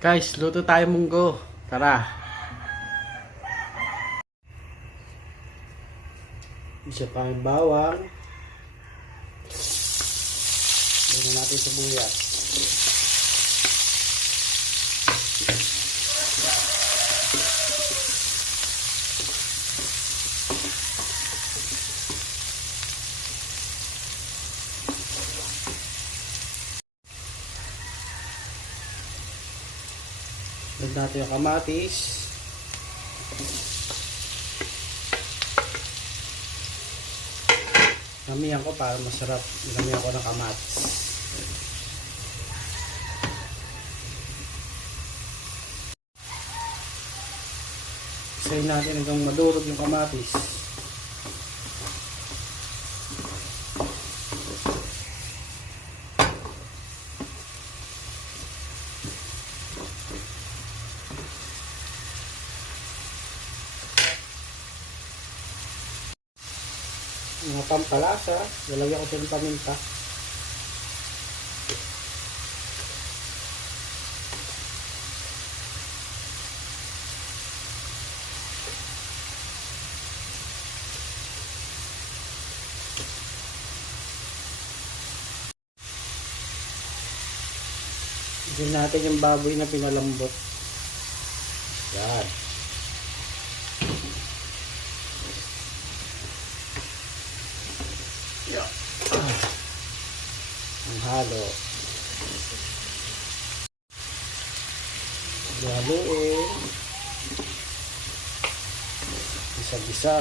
Guys, luto tayo munggo. Tara. Isa pa yung bawang. Lagyan natin sa sibuyas. Lagyan natin yung kamatis. Namihan ko para masarap. Namihan ko ng kamatis. Isayin natin hanggang madurog yung kamatis. Mga pampalasa, lalagyan ko siya ng paminta. Din natin yung baboy na pinalambot. Yan. Ang halo. Haluin. Isa-isa.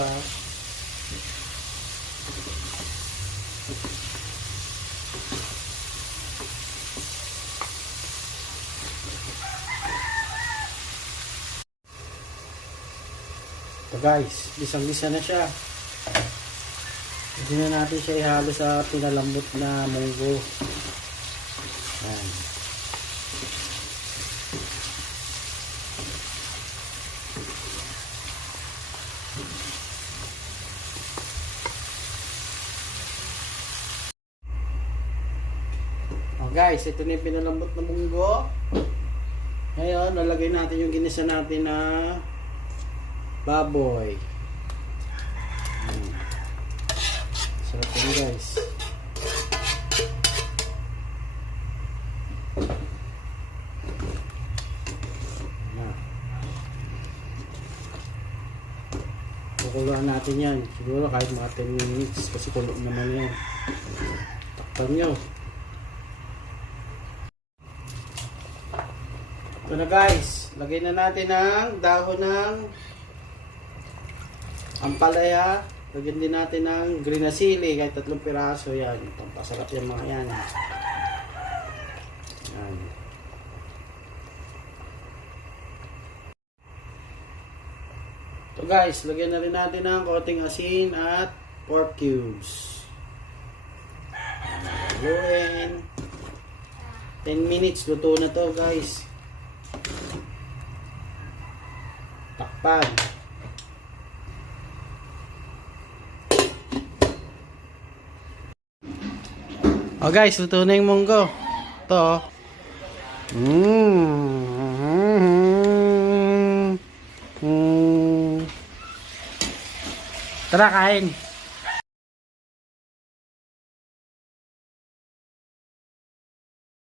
Ito guys, gisang-gisa na siya. Hindi na natin siya ihalo sa pinalambot na munggo. Ayan. Oh guys, ito na yung pinalambot na munggo. Ngayon, lalagay natin yung ginisa natin na baboy. Sarap yun guys. Kukuluan natin yan. Siguro kahit mga 10 minutes kasi kulo naman yan. Takpan nyo. Ito na guys. Lagay na natin ang dahon ng ampalaya. Lagyan din natin ng green na sili, kahit 3 piraso yan. Pampasarap yung mga yan. Yan. So guys, lagyan na rin natin ng konting asin at pork cubes. Haluin. 10 minutes, luto na to guys. Takpan. Oh guys, luto na yung munggo. Ito. Tara, kain.